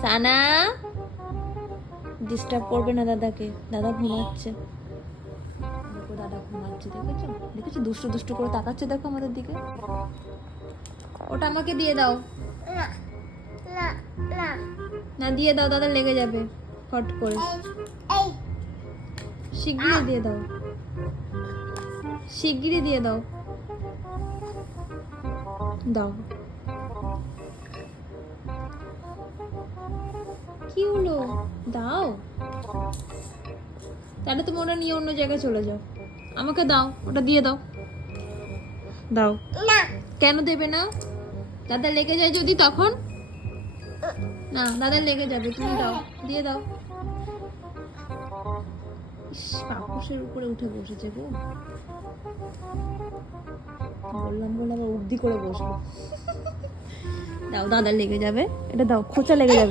সানা disturb করবে না দাদাকে, দাদা ঘুমাচ্ছে। দেখো দাদা ঘুমাচ্ছে, দেখেছো দেখেছো, দুষ্টু দুষ্টু করে তাকাচ্ছে, দেখো আমাদের দিকে। ওটা আমাকে দিয়ে দাও। না দিয়ে দাও, দাদা লেগে যাবে ফট করে। শিগগিরই দিয়ে দাও, শিগগিরই দিয়ে দাও। দাও। কি হলো? দাও। তাহলে তুমি ওটা নিয়ে অন্য জায়গায় চলে যাও। আমাকে দাও, ওটা দিয়ে দাও। দাও। কেন দেবে না? দাদা লেগে যায় যদি তখন? না, দাদা লেগে যাবে, তুমি দাও, দিয়ে দাও। ইস, পাপোশের উপরে উঠে বসেছে গো। বললাম আবার উর্দি করে বসবো। দাও, দাদা লেগে যাবে, এটা দাও, খোঁচা লেগে যাবে।